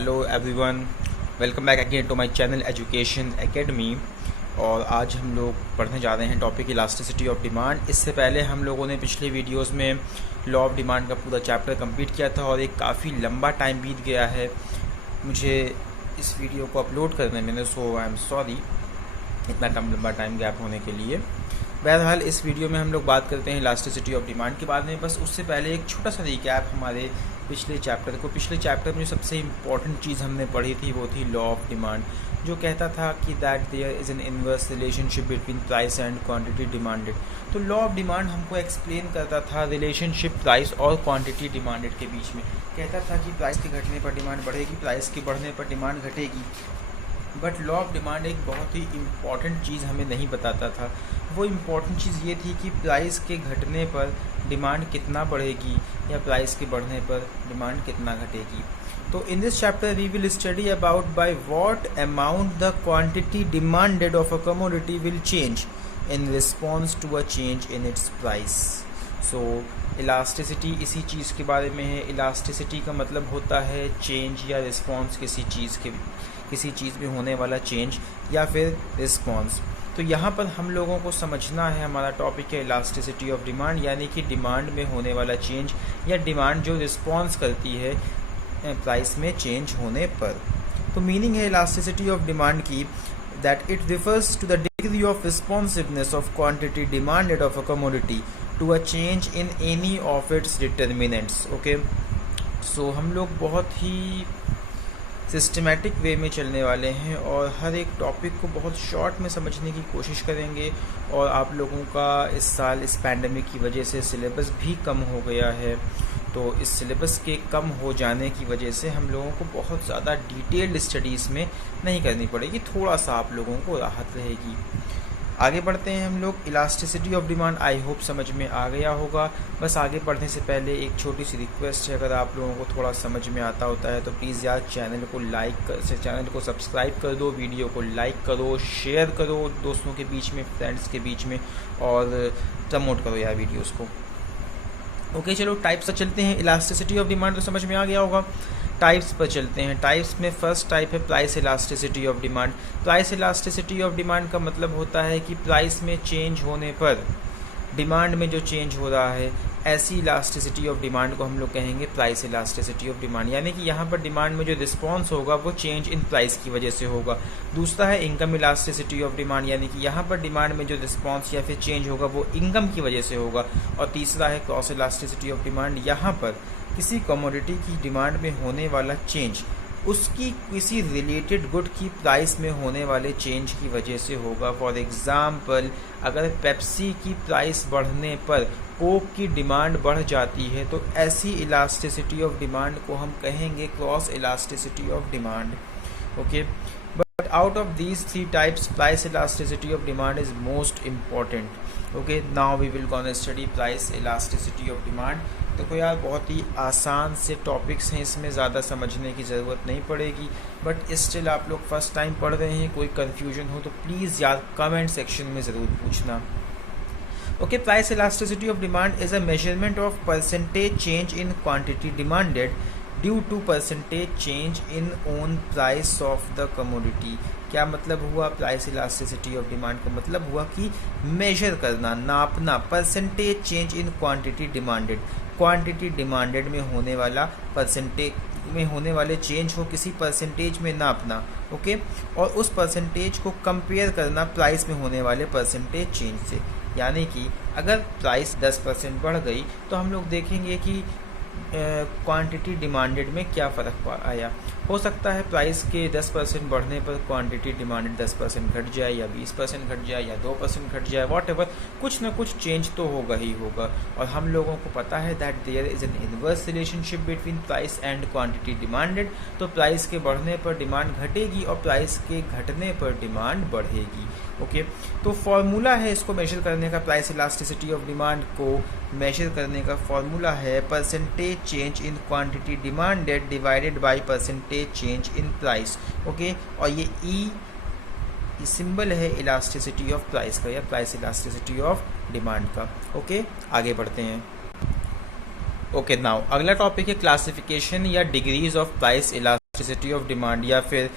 Hello everyone, welcome back again to my channel education academy. और आज हम लोग पढ़ने जा रहे हैं टॉपिक इलास्टिसिटी ऑफ डिमांड। इससे पहले हम लोगों ने पिछले वीडियोस में लॉ ऑफ डिमांड का पूरा चैप्टर कंप्लीट किया था और एक काफ़ी लंबा टाइम बीत गया है मुझे इस वीडियो को अपलोड करने में, सो आई एम सॉरी इतना लंबा टाइम गैप होने के लिए। बहरहाल इस वीडियो में हम लोग बात करते हैं इलास्टिसिटी ऑफ डिमांड के बारे में। बस उससे पहले एक छोटा सा रिकैप हमारे पिछले चैप्टर में जो सबसे इम्पॉर्टेंट चीज़ हमने पढ़ी थी वो थी लॉ ऑफ डिमांड, जो कहता था कि that there is an inverse relationship between price and quantity demanded. तो लॉ ऑफ डिमांड हमको एक्सप्लेन करता था रिलेशनशिप प्राइस और क्वांटिटी डिमांडेड के बीच में। कहता था कि प्राइस के घटने पर डिमांड बढ़ेगी, प्राइस के बढ़ने पर डिमांड घटेगी। बट लॉ ऑफ डिमांड एक बहुत ही इम्पॉर्टेंट चीज़ हमें नहीं बताता था। वो इम्पॉर्टेंट चीज़ ये थी कि प्राइस के घटने पर डिमांड कितना बढ़ेगी या प्राइस के बढ़ने पर डिमांड कितना घटेगी। तो in this chapter we will study about by what amount the quantity demanded of a commodity will change in response to a change in its price. So elasticity इसी चीज़ के बारे में है। इलास्टिसिटी का मतलब होता है चेंज या रिस्पॉन्स, किसी चीज़ में होने वाला चेंज या फिर रिस्पॉन्स। तो यहाँ पर हम लोगों को समझना है, हमारा टॉपिक है इलास्टिसिटी ऑफ डिमांड, यानी कि डिमांड में होने वाला चेंज या डिमांड जो रिस्पॉन्स करती है प्राइस में चेंज होने पर। तो मीनिंग है इलास्टिसिटी ऑफ डिमांड की that it refers to the degree of responsiveness of quantity demanded of a commodity to a change in any of its determinants. Okay, so हम लोग बहुत ही सिस्टमेटिक वे में चलने वाले हैं और हर एक टॉपिक को बहुत शॉर्ट में समझने की कोशिश करेंगे। और आप लोगों का इस साल इस पैंडेमिक की वजह से सिलेबस भी कम हो गया है, तो इस सिलेबस के कम हो जाने की वजह से हम लोगों को बहुत ज़्यादा डिटेल्ड स्टडीज़ में नहीं करनी पड़ेगी, थोड़ा सा आप लोगों को राहत रहेगी। आगे बढ़ते हैं हम लोग। Elasticity of demand I hope समझ में आ गया होगा। बस आगे बढ़ने से पहले एक छोटी सी रिक्वेस्ट है, अगर आप लोगों को थोड़ा समझ में आता होता है तो प्लीज़ यार चैनल को सब्सक्राइब कर दो, वीडियो को लाइक करो, शेयर करो दोस्तों के बीच में, फ्रेंड्स के बीच में, और प्रमोट करो यार वीडियोज़ को। ओके, चलो टाइप्स पर चलते हैं। इलास्टिसिटी ऑफ डिमांड तो समझ में आ गया होगा। टाइप्स पर चलते हैं। टाइप्स में फर्स्ट टाइप है price elasticity of demand. Price elasticity of demand का मतलब होता है कि प्राइस में चेंज होने पर डिमांड में जो चेंज हो रहा है, ऐसी इलास्टिसिटी ऑफ डिमांड को हम लोग कहेंगे प्राइस इलास्टिसिटी ऑफ डिमांड। यानी कि यहाँ पर डिमांड में जो रिस्पॉन्स होगा वो चेंज इन प्राइस की वजह से होगा। दूसरा है इनकम इलास्टिसिटी ऑफ डिमांड, यानी कि यहाँ पर डिमांड में जो रिस्पॉन्स या फिर चेंज होगा वो इनकम की वजह से होगा। और तीसरा है क्रॉस इलास्टिसिटी ऑफ डिमांड। यहाँ पर किसी कमोडिटी की डिमांड में होने वाला चेंज उसकी किसी रिलेटेड गुड की प्राइस में होने वाले चेंज की वजह से होगा। फॉर एग्जाम्पल, अगर पेप्सी की प्राइस बढ़ने पर कोक की डिमांड बढ़ जाती है तो ऐसी इलास्टिसिटी ऑफ डिमांड को हम कहेंगे cross elasticity of demand. Okay, but out of these three types price elasticity of demand is most important. Okay, now we will gonna study price elasticity of demand. देखो यार, बहुत ही आसान से topics हैं, इसमें ज़्यादा समझने की ज़रूरत नहीं पड़ेगी। बट स्टिल आप लोग फर्स्ट टाइम पढ़ रहे हैं, कोई कन्फ्यूजन हो तो प्लीज़ यार कमेंट सेक्शन में ज़रूर पूछना। Okay, price elasticity of demand is a measurement of percentage change in quantity demanded due to percentage change in own price of the commodity. क्या मतलब हुआ प्राइस इलास्टिसिटी ऑफ डिमांड का? मतलब हुआ कि मेजर करना, नापना, percentage change in quantity demanded. Quantity demanded में होने वाला परसेंटेज में होने वाले चेंज को किसी परसेंटेज में नापना। ओके, और उस परसेंटेज को कंपेयर करना प्राइस में होने वाले परसेंटेज चेंज से। यानी कि अगर प्राइस 10% बढ़ गई तो हम लोग देखेंगे कि क्वांटिटी डिमांडेड में क्या फ़र्क आया। हो सकता है प्राइस के 10% बढ़ने पर क्वांटिटी डिमांडेड 10% घट जाए या 20% घट जाए या 2% घट जाए, वॉटएवर, कुछ ना कुछ चेंज तो होगा ही होगा। और हम लोगों को पता है that there is an inverse relationship between price and quantity demanded. तो प्राइस के बढ़ने पर डिमांड घटेगी और प्राइस के घटने पर डिमांड बढ़ेगी। ओके, तो फॉर्मूला है इसको मेजर करने का, प्राइस इलास्टिसिटी ऑफ डिमांड को मेजर करने का फॉर्मूला है percentage change in quantity demanded divided by percentage change in price. Okay, और ये ई सिंबल है इलास्टिसिटी ऑफ प्राइस का या प्राइस इलास्टिसिटी ऑफ डिमांड का। ओके, आगे बढ़ते हैं। ओके, नाउ अगला टॉपिक है क्लासिफिकेशन या degrees of price elasticity elasticity of demand या फिर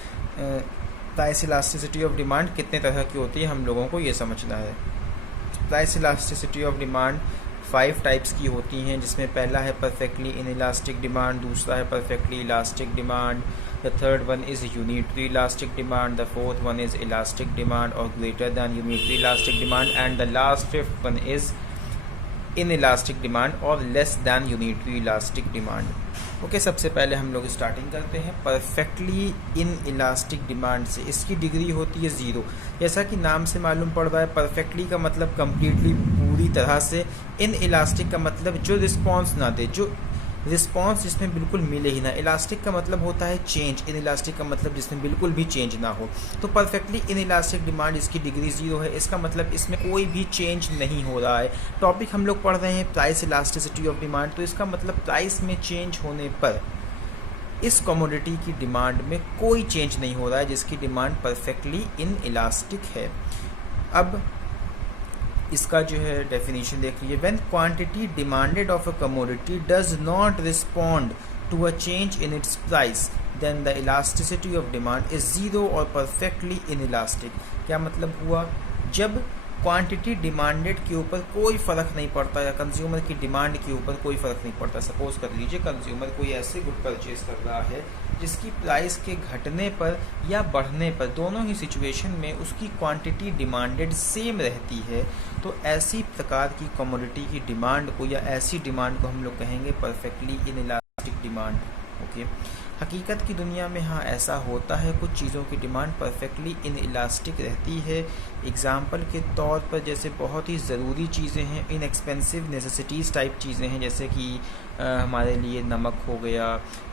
प्राइस इलास्टिसिटी ऑफ डिमांड कितने तरह की होती है हम लोगों को ये समझना है। Price elasticity of demand 5 types की होती हैं, जिसमें पहला है परफेक्टली इनइलास्टिक डिमांड, दूसरा है perfectly elastic demand, the third one is unitary elastic demand, the fourth one is elastic demand और greater than unitary elastic demand, and the last fifth one is inelastic demand और less than unitary elastic demand. Okay, सबसे पहले हम लोग starting करते हैं perfectly in elastic demand से। इसकी डिग्री होती है 0। जैसा कि नाम से मालूम पड़ रहा है, परफेक्टली का मतलब कम्प्लीटली पूरी तरह से, इन इलास्टिक का मतलब जो रिस्पॉन्स ना दे, जो रिस्पॉन्स जिसमें बिल्कुल मिले ही ना। इलास्टिक का मतलब होता है चेंज, इन इलास्टिक का मतलब जिसमें बिल्कुल भी चेंज ना हो। तो परफेक्टली इन इलास्टिक डिमांड इसकी डिग्री 0 है, इसका मतलब इसमें कोई भी चेंज नहीं हो रहा है। टॉपिक हम लोग पढ़ रहे हैं प्राइस इलास्टिसिटी ऑफ डिमांड, तो इसका मतलब प्राइस में चेंज होने पर इस कमोडिटी की डिमांड में कोई चेंज नहीं हो रहा है, जिसकी डिमांड परफेक्टली इन इलास्टिक है। अब इसका जो है डेफिनेशन देख लीजिए, when quantity demanded of a commodity does not respond to a change in its price then the elasticity of demand is 0 और परफेक्टली इन इलास्टिक। क्या मतलब हुआ, जब क्वांटिटी डिमांडेड के ऊपर कोई फ़र्क नहीं पड़ता या कंज्यूमर की डिमांड के ऊपर कोई फ़र्क नहीं पड़ता। सपोज कर लीजिए कंज्यूमर कोई ऐसे गुड परचेज कर रहा है जिसकी प्राइस के घटने पर या बढ़ने पर, दोनों ही सिचुएशन में उसकी क्वांटिटी डिमांडेड सेम रहती है, तो ऐसी प्रकार की कमोडिटी की डिमांड को या ऐसी डिमांड को हम लोग कहेंगे perfectly in elastic demand. Okay, हकीकत की दुनिया में हाँ ऐसा होता है, कुछ चीज़ों की डिमांड परफेक्टली इन इलास्टिक रहती है। एग्ज़ाम्पल के तौर पर जैसे बहुत ही ज़रूरी चीज़ें हैं, इनएक्सपेंसिव नेसेसिटीज़ टाइप चीज़ें हैं, जैसे कि हमारे लिए नमक हो गया,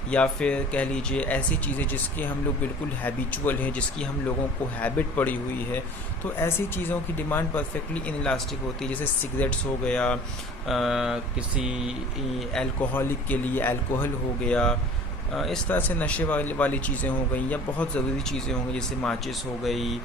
या फिर कह लीजिए ऐसी चीज़ें जिसके हम लोग बिल्कुल हैबिचुअल हैं, जिसकी हम लोगों को हैबिट पड़ी हुई है, तो ऐसी चीज़ों की डिमांड परफेक्टली इन इलास्टिक होती है। जैसे सिगरेट्स हो गया, किसी एल्कोहलिक के लिए अल्कोहल हो गया, इस तरह से नशे वाली चीज़ें हो गई, या बहुत ज़रूरी चीज़ें होंगी जैसे माचिस हो गई,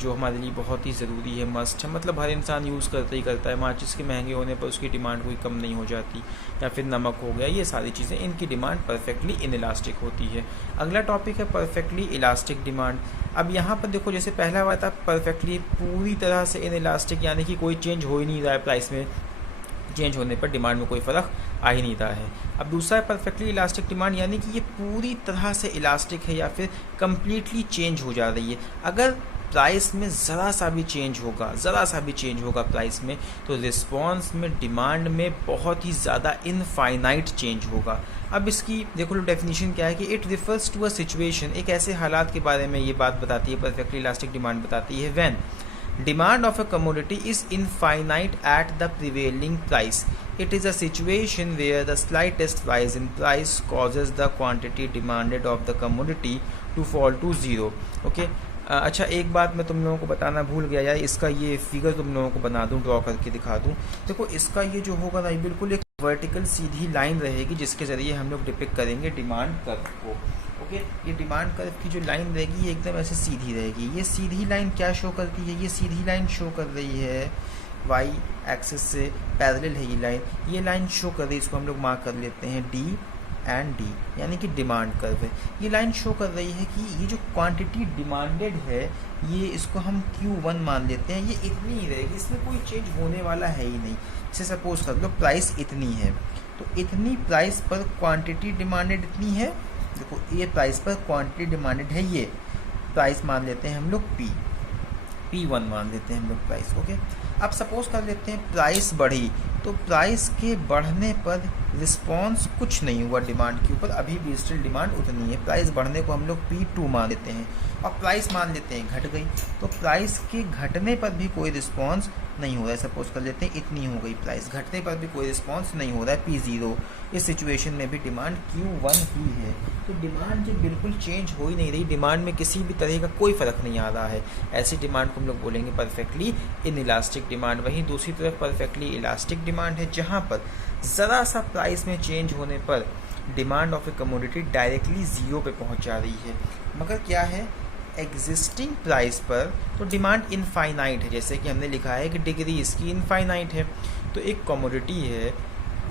जो हमारे लिए बहुत ही ज़रूरी है, मस्ट है, मतलब हर इंसान यूज़ करता ही करता है। माचिस के महंगे होने पर उसकी डिमांड कोई कम नहीं हो जाती। या फिर नमक हो गया, ये सारी चीज़ें, इनकी डिमांड परफेक्टली इन इलास्टिक होती है। अगला टॉपिक है परफेक्टली इलास्टिक डिमांड। अब यहाँ पर देखो, जैसे पहला हुआ था परफेक्टली पूरी तरह से इन इलास्टिक, यानी कि कोई चेंज हो ही नहीं रहा है, प्राइस में चेंज होने पर डिमांड में कोई फ़र्क आ ही नहीं रहा है। अब दूसरा है परफेक्टली इलास्टिक डिमांड, यानी कि ये पूरी तरह से इलास्टिक है या फिर कम्प्लीटली चेंज हो जा रही है। अगर प्राइस में ज़रा सा भी चेंज होगा प्राइस में, तो रिस्पॉन्स में, डिमांड में बहुत ही ज़्यादा इनफाइनाइट चेंज होगा। अब इसकी देखो डेफिनेशन क्या है कि it refers to a situation, एक ऐसे हालात के बारे में ये बात बताती है, परफेक्टली इलास्टिक डिमांड बताती है, when demand of a commodity is infinite at the prevailing price. It is a situation where the slightest rise in price causes the quantity demanded of the commodity to fall to 0. Okay? अच्छा, एक बात मैं तुम लोगों को बताना भूल गया यार, इसका ये फिगर तुम लोगों को बना दूं, ड्रॉ करके दिखा दूं। देखो इसका ये जो होगा ना, ये बिल्कुल एक वर्टिकल सीधी लाइन रहेगी, जिसके ज़रिए हम लोग डिपिक्ट करेंगे डिमांड कर्व को। ओके, ये डिमांड कर्व की जो लाइन रहेगी ये एकदम ऐसे सीधी रहेगी। ये सीधी लाइन क्या शो करती है, ये सीधी लाइन शो कर रही है वाई एक्सिस से पैरेलल है ये लाइन शो कर रही है, इसको हम लोग मार्क कर लेते हैं डी एंड डी, यानी कि डिमांड कर्व है। ये लाइन शो कर रही है कि ये जो क्वांटिटी डिमांडेड है, ये इसको हम Q1 मान लेते हैं, ये इतनी ही रहेगी, इसमें कोई चेंज होने वाला है ही नहीं। जैसे सपोज कर लो प्राइस इतनी है, तो इतनी प्राइस पर क्वांटिटी डिमांडेड इतनी है। देखो ये प्राइस पर क्वांटिटी डिमांडेड है, ये प्राइस मान लेते हैं हम लोग P1 मान लेते हैं हम लोग प्राइस। ओके, अब सपोज कर लेते हैं प्राइस बढ़ी, तो प्राइस के बढ़ने पर रिस्पॉन्स कुछ नहीं हुआ डिमांड के ऊपर, अभी भी स्टिल डिमांड उतनी है। प्राइस बढ़ने को हम लोग P2 मान लेते हैं, और प्राइस मान लेते हैं घट गई, तो प्राइस के घटने पर भी कोई रिस्पॉन्स नहीं हो रहा है। सपोज कर लेते हैं इतनी हो गई प्राइस, घटने पर भी कोई रिस्पॉन्स नहीं हो रहा है, P0। इस सिचुएशन में भी डिमांड Q1 ही है। तो डिमांड जब बिल्कुल चेंज हो ही नहीं रही, डिमांड में किसी भी तरह का कोई फ़र्क नहीं आ रहा है, ऐसी डिमांड को हम लोग बोलेंगे परफेक्टली इन इलास्टिक डिमांड। वहीं दूसरी तरफ परफेक्टली इलास्टिक डिमांड है, जहाँ पर ज़रा सा प्राइस में चेंज होने पर demand of a commodity directly 0 पे पहुँच जा रही है। मगर क्या है, एग्जिस्टिंग प्राइस पर तो डिमांड इनफाइनाइट है, जैसे कि हमने लिखा है कि डिग्री इसकी इनफाइनाइट है। तो एक कमोडिटी है,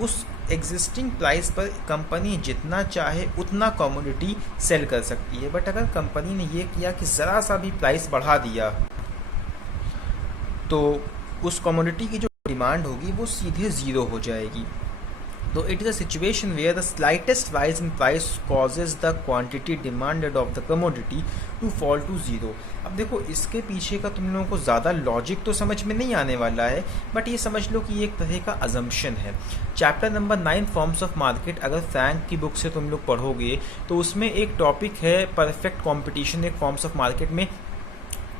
उस एग्जिस्टिंग प्राइस पर कंपनी जितना चाहे उतना कमोडिटी सेल कर सकती है, बट अगर कंपनी ने ये किया कि ज़रा सा भी प्राइस बढ़ा दिया तो उस कमोडिटी की जो डिमांड होगी वो सीधे ज़ीरो हो जाएगी। तो it is a situation where the slightest rise in price causes the quantity demanded of the commodity to fall to zero. अब देखो इसके पीछे का तुम लोगों को ज़्यादा लॉजिक तो समझ में नहीं आने वाला है, बट ये समझ लो कि ये एक तरह का अजम्पशन है। Chapter number 9 forms of market अगर फ्रैंक की बुक से तुम लोग पढ़ोगे तो उसमें एक टॉपिक है परफेक्ट कॉम्पिटिशन। एक फॉर्म्स ऑफ मार्केट में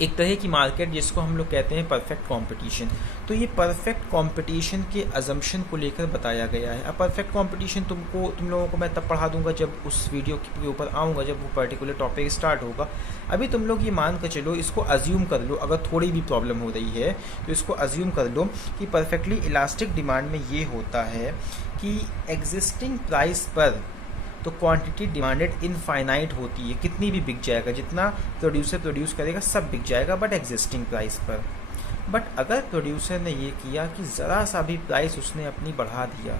एक तरह की मार्केट जिसको हम लोग कहते हैं परफेक्ट कंपटीशन। तो ये परफेक्ट कंपटीशन के अजम्पशन को लेकर बताया गया है। अब परफेक्ट कंपटीशन तुम लोगों को मैं तब पढ़ा दूंगा जब उस वीडियो के ऊपर आऊँगा, जब वो पर्टिकुलर टॉपिक स्टार्ट होगा। अभी तुम लोग ये मान कर चलो, इसको अज्यूम कर लो, अगर थोड़ी भी प्रॉब्लम हो रही है तो इसको अज्यूम कर लो कि परफेक्टली इलास्टिक डिमांड में ये होता है कि एग्जिस्टिंग प्राइस पर तो क्वांटिटी डिमांडेड इनफाइनाइट होती है, कितनी भी बिक जाएगा, जितना प्रोड्यूसर प्रोड्यूस करेगा सब बिक जाएगा बट एग्जिस्टिंग प्राइस पर। बट अगर प्रोड्यूसर ने ये किया कि ज़रा सा भी प्राइस उसने अपनी बढ़ा दिया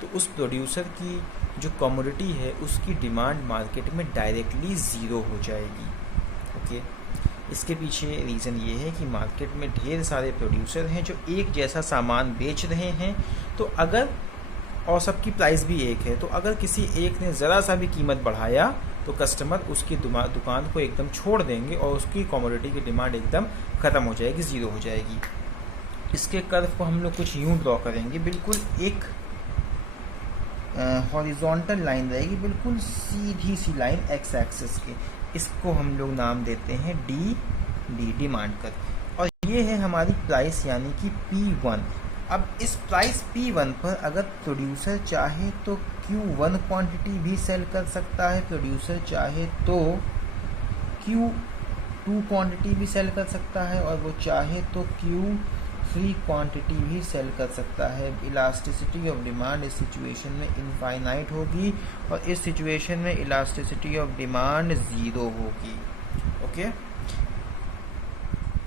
तो उस प्रोड्यूसर की जो कमोडिटी है उसकी डिमांड मार्केट में डायरेक्टली ज़ीरो हो जाएगी। ओके, इसके पीछे रीज़न ये है कि मार्केट में ढेर सारे प्रोड्यूसर हैं जो एक जैसा सामान बेच रहे हैं, तो अगर और सबकी प्राइस भी एक है, तो अगर किसी एक ने ज़रा सा भी कीमत बढ़ाया तो कस्टमर उसकी दुकान को एकदम छोड़ देंगे और उसकी कमोडिटी की डिमांड एकदम ख़त्म हो जाएगी, ज़ीरो हो जाएगी। इसके कर्व को हम लोग कुछ यूँ ड्रॉ करेंगे, बिल्कुल एक हॉरिजॉन्टल लाइन रहेगी, बिल्कुल सीधी सी लाइन एक्स एक्सिस के। इसको हम लोग नाम देते हैं डी डिमांड कर्व, और ये है हमारी प्राइस यानी कि P1। अब इस प्राइस P1 पर अगर प्रोड्यूसर चाहे तो Q1 क्वांटिटी भी सेल कर सकता है, प्रोड्यूसर चाहे तो Q2 क्वांटिटी भी सेल कर सकता है, और वो चाहे तो Q3 क्वांटिटी भी सेल कर सकता है। इलास्टिसिटी ऑफ डिमांड इस सिचुएशन में इनफाइनाइट होगी, और इस सिचुएशन में इलास्टिसिटी ऑफ डिमांड ज़ीरो होगी। ओके,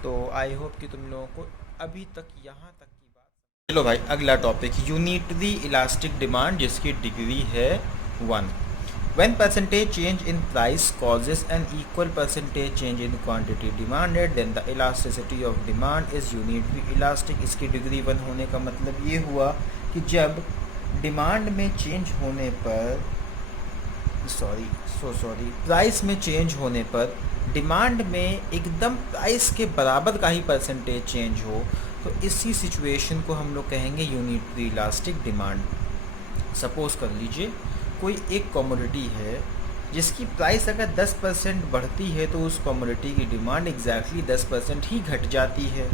तो आई होप कि तुम लोगों को अभी तक यहाँ तक की बात। चलो भाई, अगला टॉपिक यूनिटरी इलास्टिक डिमांड, जिसकी डिग्री है 1। When percentage change in price causes an equal percentage change in quantity demanded, then the elasticity of demand is unitary elastic। इसकी डिग्री 1 होने का मतलब ये हुआ कि जब डिमांड में चेंज होने पर प्राइस में चेंज होने पर डिमांड में एकदम प्राइस के बराबर का ही परसेंटेज चेंज हो, तो इसी सिचुएशन को हम लोग कहेंगे यूनिटरी इलास्टिक डिमांड। सपोज कर लीजिए कोई एक कमोडिटी है जिसकी प्राइस अगर 10% बढ़ती है तो उस कमोडिटी की डिमांड एग्जैक्टली 10% ही घट जाती है,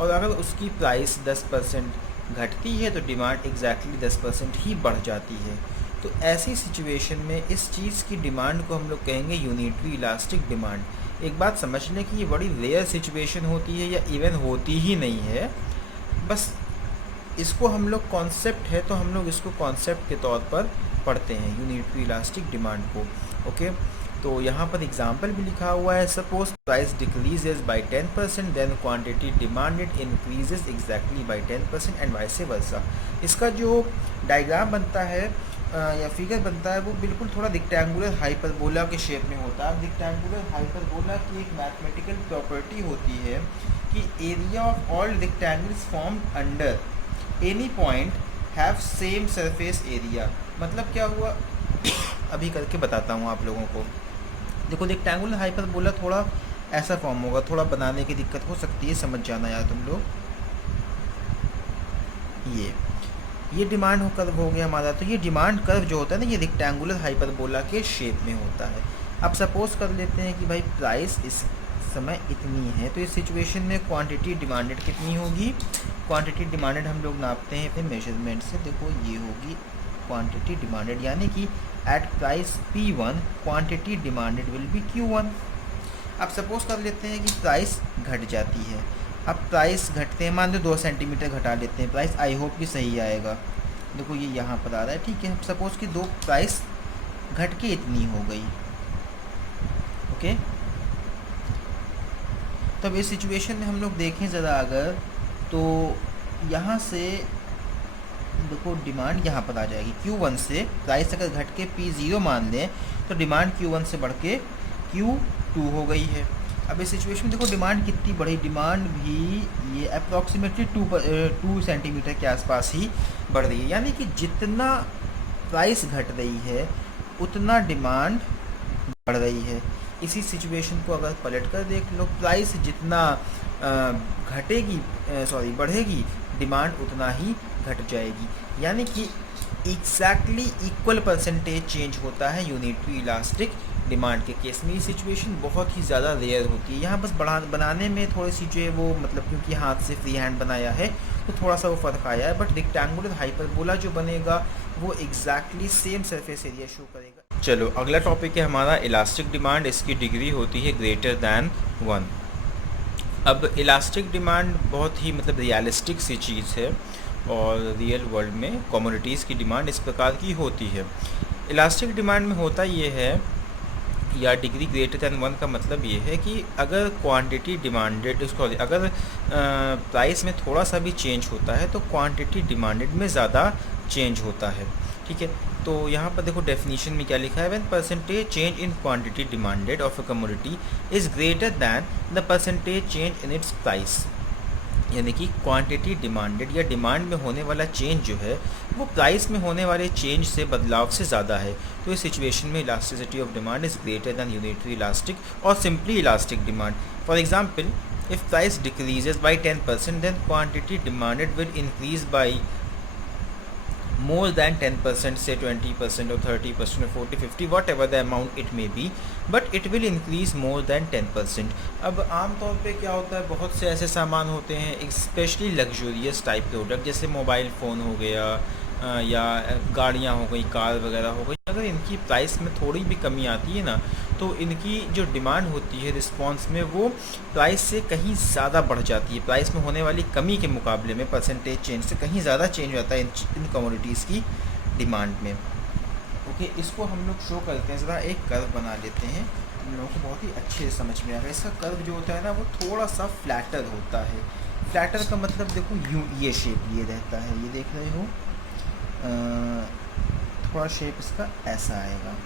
और अगर उसकी प्राइस 10% घटती है तो डिमांड एग्जैक्टली 10% ही बढ़ जाती है। तो ऐसी सिचुएशन में इस चीज़ की डिमांड को हम लोग कहेंगे यूनिटरी इलास्टिक डिमांड। एक बात समझ लें कि ये बड़ी रेयर सिचुएशन होती है या इवन होती ही नहीं है, बस इसको हम लोग कॉन्सेप्ट है तो हम लोग इसको कॉन्सेप्ट के तौर पर पढ़ते हैं यूनिटरी इलास्टिक डिमांड को। ओके, तो यहाँ पर एग्जाम्पल भी लिखा हुआ है, suppose price decreases by 10% then quantity demanded increases exactly by 10% and vice versa. इसका जो डायग्राम बनता है या फिगर बनता है वो बिल्कुल थोड़ा रिक्टेंगुलर हाइपरबोला के शेप में होता है। रिक्टेंगुलर हाइपरबोला की एक मैथमेटिकल प्रॉपर्टी होती है कि area of all rectangles formed under any point have same surface area. मतलब क्या हुआ अभी करके बताता हूँ आप लोगों को। देखो रेक्टेंगुलर हाइपरबोला थोड़ा ऐसा फॉर्म होगा, थोड़ा बनाने की दिक्कत हो सकती है, समझ जाना यार तुम लोग। ये डिमांड कर्व हो गया हमारा। तो ये डिमांड कर्व जो होता है ना, ये रेक्टेंगुलर हाइपरबोला के शेप में होता है। अब सपोज कर लेते हैं कि भाई प्राइस इस समय इतनी है, तो इस सिचुएशन में क्वांटिटी डिमांडेड कितनी होगी। क्वांटिटी डिमांडेड हम लोग नापते हैं अपने मेजरमेंट से। देखो ये होगी क्वांटिटी डिमांडेड, यानी कि at price P1 quantity demanded will be Q1। अब सपोज कर लेते हैं कि प्राइस घट जाती है। अब प्राइस घटते हैं, मान लो 2 सेंटीमीटर घटा लेते हैं प्राइस, आई होप कि सही आएगा। देखो ये यहाँ पर आ रहा है, ठीक है। सपोज कि 2 प्राइस घट के इतनी हो गई। ओके, तब इस सिचुएशन में हम लोग देखें ज़रा अगर, तो यहाँ से देखो डिमांड यहाँ पर आ जाएगी Q1 से, प्राइस अगर घट के P0 मान लें तो डिमांड Q1 से बढ़ के Q2 हो गई है। अब इस सिचुएशन में देखो डिमांड कितनी बढ़ी, डिमांड भी ये अप्रॉक्सीमेटली 2 सेंटीमीटर के आसपास ही बढ़ रही है, यानी कि जितना प्राइस घट रही है उतना डिमांड बढ़ रही है। इसी सिचुएशन को अगर पलट कर देख लो, प्राइस जितना बढ़ेगी, डिमांड उतना ही घट जाएगी, यानी कि एग्जैक्टली इक्वल परसेंटेज चेंज होता है यूनिटरी इलास्टिक डिमांड के केस में। ये सिचुएशन बहुत ही ज़्यादा रेयर होती है। यहाँ बस बनाने में थोड़ी सी जो है वो मतलब क्योंकि हाथ से फ्री हैंड बनाया है तो थोड़ा सा वो फ़र्क आया है, बट रेक्टेंगुलर हाइपरबोला जो बनेगा वो exactly same surface area show करेगा। चलो अगला टॉपिक है हमारा इलास्टिक डिमांड। इसकी डिग्री होती है ग्रेटर दैन 1। अब इलास्टिक डिमांड बहुत ही मतलब रियलिस्टिक सी चीज़ है और रियल वर्ल्ड में कमोडिटीज़ की डिमांड इस प्रकार की होती है। इलास्टिक डिमांड में होता ये है या डिग्री ग्रेटर दैन 1 का मतलब ये है कि अगर क्वांटिटी डिमांडेड अगर प्राइस में थोड़ा सा भी चेंज होता है तो क्वांटिटी डिमांडेड में ज़्यादा चेंज होता है। ठीक है, तो यहाँ पर देखो डेफिनेशन में क्या लिखा है, when percentage change in quantity demanded of a commodity is greater then the percentage change in its price, यानी कि क्वांटिटी डिमांडेड या डिमांड में होने वाला चेंज जो है वो प्राइस में होने वाले चेंज से बदलाव से ज़्यादा है। तो इस सिचुएशन में elasticity of demand is greater than unitary elastic और simply elastic demand. For example, if price decreases by 10% then quantity demanded will increase by more than 10%, say 20% or 30% or 40-50 whatever the amount it may be, but it will increase more than 10%। अब आम तौर पे क्या होता है, बहुत से ऐसे सामान होते हैं स्पेशली लग्जूरियस टाइप प्रोडक्ट जैसे मोबाइल फ़ोन हो गया या गाड़ियाँ हो गई, कार वगैरह हो गई, अगर इनकी प्राइस में थोड़ी भी कमी आती है ना तो इनकी जो डिमांड होती है रिस्पांस में वो प्राइस से कहीं ज़्यादा बढ़ जाती है। प्राइस में होने वाली कमी के मुकाबले में परसेंटेज चेंज से कहीं ज़्यादा चेंज होता है इन कमोडिटीज़ की डिमांड में। ओके, इसको हम लोग शो करते हैं, ज़रा एक कर्व बना लेते हैं, हम लोगों को बहुत ही अच्छे से समझ में आएगा। इसका कर्व जो होता है ना वो थोड़ा सा फ्लैटर होता है। फ्लैटर का मतलब देखो यूँ ये शेप लिए रहता है, ये देख रहे हो, थोड़ा शेप इसका ऐसा आएगा।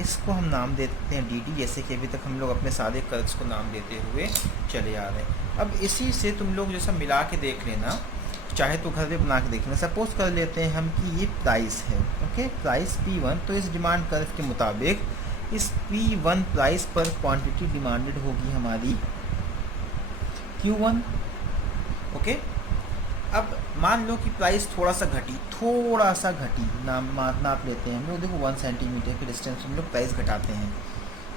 इसको हम नाम देते हैं डी डी, जैसे कि अभी तक हम लोग अपने सारे कर्व्स को नाम देते हुए चले आ रहे हैं। अब इसी से तुम लोग जैसा मिला के देख लेना, चाहे तो घर पे बना के देख लेना। सपोज कर लेते हैं हम कि ये प्राइस है, ओके, प्राइस P1, तो इस डिमांड कर्व के मुताबिक इस P1 प्राइस पर क्वांटिटी डिमांडेड होगी हमारी Q1। ओके, अब मान लो कि प्राइस थोड़ा सा घटी, नाप लेते हैं हम लोग, देखो 1 सेंटीमीटर के डिस्टेंस हम लोग प्राइस घटाते हैं।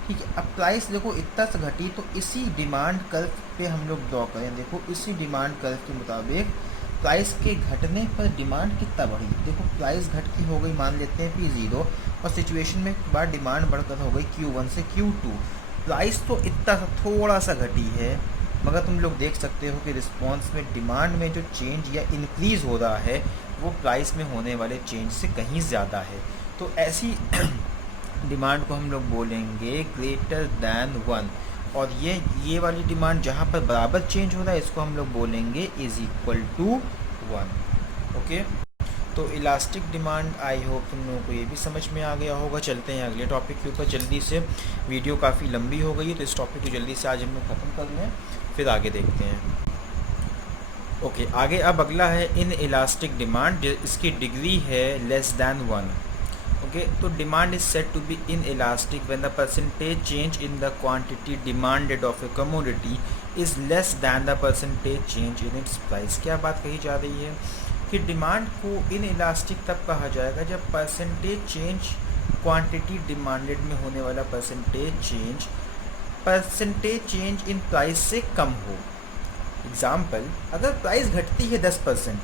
ठीक है, अब प्राइस देखो इतना सा घटी, तो इसी डिमांड कर्व पे हम लोग ड्रॉ करें। देखो इसी डिमांड कर्व के मुताबिक प्राइस के घटने पर डिमांड कितना बढ़ी। देखो प्राइस घट की हो गई, मान लेते हैं P0, और सिचुएशन में बाद डिमांड बढ़कर हो गई Q1 से Q2। प्राइस तो इतना सा थोड़ा सा घटी है, मगर तुम लोग देख सकते हो कि रिस्पांस में डिमांड में जो चेंज या इंक्रीज़ हो रहा है वो प्राइस में होने वाले चेंज से कहीं ज़्यादा है। तो ऐसी डिमांड को हम लोग बोलेंगे ग्रेटर दैन 1, और ये वाली डिमांड जहाँ पर बराबर चेंज हो रहा है इसको हम लोग बोलेंगे इज़ इक्वल टू 1। ओके, तो इलास्टिक डिमांड, आई होप तुम लोगों को ये भी समझ में आ गया होगा। चलते हैं अगले टॉपिक के ऊपर जल्दी से, वीडियो काफ़ी लंबी हो गई है तो इस टॉपिक को जल्दी से आज हम लोग ख़त्म कर लें, फिर आगे देखते हैं। ओके, आगे अब अगला है इन इलास्टिक डिमांड, इसकी डिग्री है लेस दैन 1। ओके, तो demand is set to be inelastic when the percentage change in the quantity demanded of a commodity is less than the percentage change in its price. क्या बात कही जा रही है कि demand को in elastic तब कहा जाएगा जब परसेंटेज चेंज, क्वांटिटी डिमांडेड में होने वाला परसेंटेज चेंज इन प्राइस से कम हो। एग्जाम्पल, अगर प्राइस घटती है 10%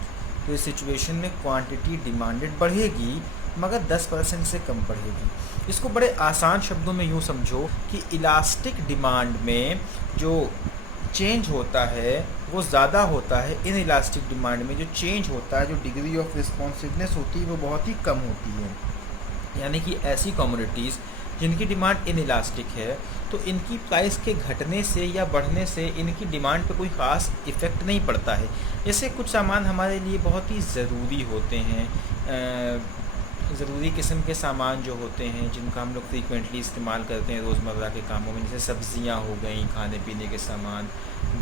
तो इस सिचुएशन में क्वांटिटी डिमांडेड बढ़ेगी मगर 10% से कम बढ़ेगी। इसको बड़े आसान शब्दों में यूँ समझो कि इलास्टिक डिमांड में जो चेंज होता है वो ज़्यादा होता है, इन इलास्टिक डिमांड में जो चेंज होता है, जो डिग्री ऑफ रिस्पॉन्सिवनेस होती है वो बहुत ही कम होती है। यानी कि ऐसी कमोडिटीज़ जिनकी डिमांड इनइलास्टिक है, तो इनकी प्राइस के घटने से या बढ़ने से इनकी डिमांड पे कोई ख़ास इफ़ेक्ट नहीं पड़ता है। जैसे कुछ सामान हमारे लिए बहुत ही ज़रूरी होते हैं, ज़रूरी किस्म के सामान जो होते हैं जिनका हम लोग फ्रीक्वेंटली इस्तेमाल करते हैं रोज़मर्रा के कामों में, जैसे सब्ज़ियाँ हो गई, खाने पीने के सामान,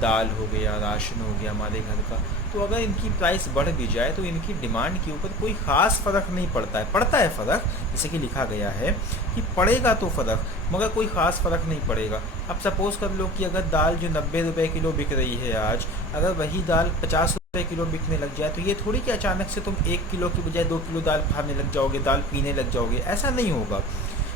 दाल हो गया, राशन हो गया हमारे घर का। तो अगर इनकी प्राइस बढ़ भी जाए तो इनकी डिमांड के ऊपर कोई ख़ास फ़र्क नहीं पड़ता है। पड़ता है फ़र्क, जैसे कि लिखा गया है कि पड़ेगा तो फ़र्क, मगर कोई ख़ास फ़र्क नहीं पड़ेगा। अब सपोज़ कर लो कि अगर दाल जो 90 रुपए किलो बिक रही है आज, अगर वही दाल 50 रुपए किलो बिकने लग जाए, तो ये थोड़ी कि अचानक से तुम 1 किलो की बजाय 2 किलो दाल खाने लग जाओगे, दाल पीने लग जाओगे, ऐसा नहीं होगा।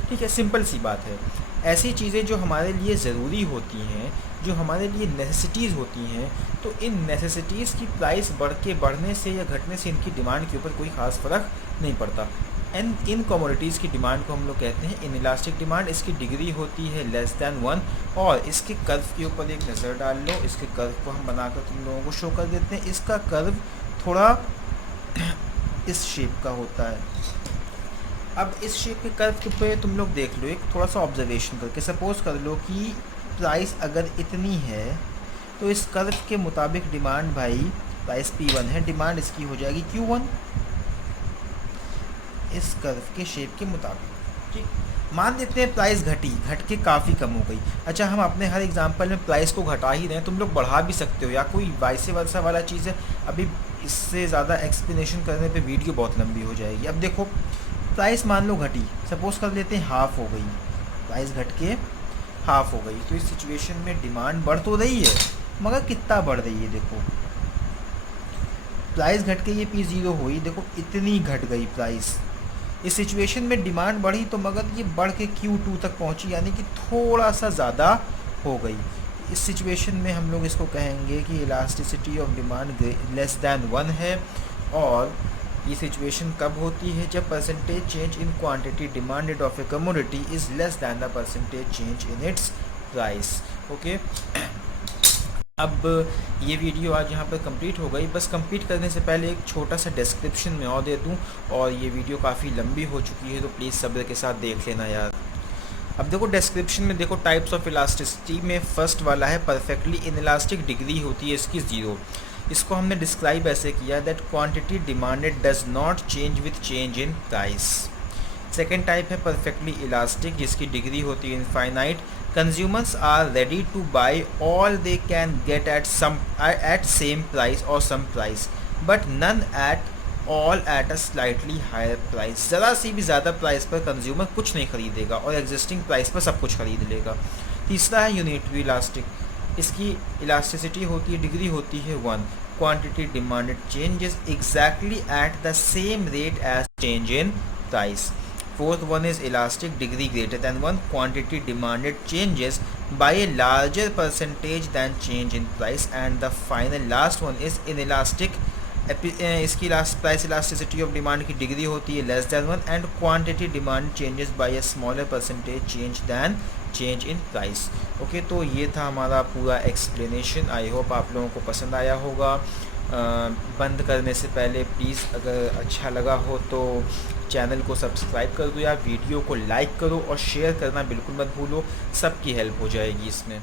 ठीक है, सिंपल सी बात है। ऐसी चीज़ें जो हमारे लिए ज़रूरी होती हैं, जो हमारे लिए नेसेसिटीज़ होती हैं, तो इन नेसेसिटीज़ की प्राइस बढ़ने से या घटने से इनकी डिमांड के ऊपर कोई ख़ास फ़र्क नहीं पड़ता। एंड इन कमोडिटीज़ की डिमांड को हम लोग कहते हैं इनइलास्टिक डिमांड। इसकी डिग्री होती है <1। और इसके कर्व के ऊपर एक नज़र डाल लो। इसके कर्व को हम बनाकर तुम लोगों को शो कर देते हैं। इसका कर्व थोड़ा इस शेप का होता है। अब इस शेप के कर्व पे तुम लोग देख लो, एक थोड़ा सा ऑब्जर्वेशन करके। सपोज़ कर लो कि प्राइस अगर इतनी है तो इस कर्व के मुताबिक डिमांड, भाई प्राइस P1 है, डिमांड इसकी हो जाएगी Q1 इस कर्व के शेप के मुताबिक। ठीक, मान लेते हैं प्राइस घट के काफ़ी कम हो गई। अच्छा, हम अपने हर एग्जांपल में प्राइस को घटा ही रहे हैं, तुम लोग बढ़ा भी सकते हो या कोई वाइस वर्सा वाला चीज़ है। अभी इससे ज़्यादा एक्सप्लेनेशन करने पे वीडियो बहुत लंबी हो जाएगी। अब देखो, प्राइस मान लो घटी, सपोज़ कर लेते हैं हाफ़ हो गई, प्राइस घट के हाफ़ हो गई, तो इस सिचुएशन में डिमांड बढ़ तो रही है, मगर कितना बढ़ रही है देखो। प्राइस घट के ये P0 हुई, देखो इतनी घट गई प्राइस। इस सिचुएशन में डिमांड बढ़ी तो मगर ये बढ़ के Q2 तक पहुंची, यानी कि थोड़ा सा ज़्यादा हो गई। इस सिचुएशन में हम लोग इसको कहेंगे कि इलास्टिसिटी ऑफ डिमांड <1 है। और ये सिचुएशन कब होती है? जब percentage change in quantity demanded of a commodity is < the percentage change in its price. Okay, अब ये वीडियो आज यहाँ पर कंप्लीट हो गई। बस कंप्लीट करने से पहले एक छोटा सा डिस्क्रिप्शन में और दे दूँ, और ये वीडियो काफ़ी लंबी हो चुकी है तो प्लीज़ सब्र के साथ देख लेना यार। अब देखो डिस्क्रिप्शन में देखो, टाइप्स ऑफ इलास्टिसिटी में फर्स्ट वाला है परफेक्टली इनइलास्टिक, डिग्री होती है इसकी 0। इसको हमने डिस्क्राइब ऐसे किया that quantity demanded does not change with change in price. Second type है परफेक्टली इलास्टिक, जिसकी डिग्री होती है infinite. Consumers are ready to buy all they can get at same price और some price, but none at all at a slightly higher price. ज़रा सी भी ज़्यादा price पर कंज्यूमर कुछ नहीं खरीदेगा और एग्जिस्टिंग प्राइस पर सब कुछ खरीद लेगा। तीसरा है यूनिटरी इलास्टिक, इसकी इलास्टिसिटी होती है, डिग्री होती है 1। Quantity demanded changes exactly at the same rate as change in price. Fourth one is elastic, degree greater than 1. Quantity demanded changes by a larger percentage than change in price. And the final last one is inelastic. इसकी price elasticity of demand की degree होती है <1 and quantity demand changes by a smaller percentage change than change in price. Okay, तो ये था हमारा पूरा explanation. I hope आप लोगों को पसंद आया होगा। बंद करने से पहले प्लीज़ अगर अच्छा लगा हो तो चैनल को सब्सक्राइब कर दो या वीडियो को लाइक करो और शेयर करना बिल्कुल मत भूलो, सबकी हेल्प हो जाएगी इसमें।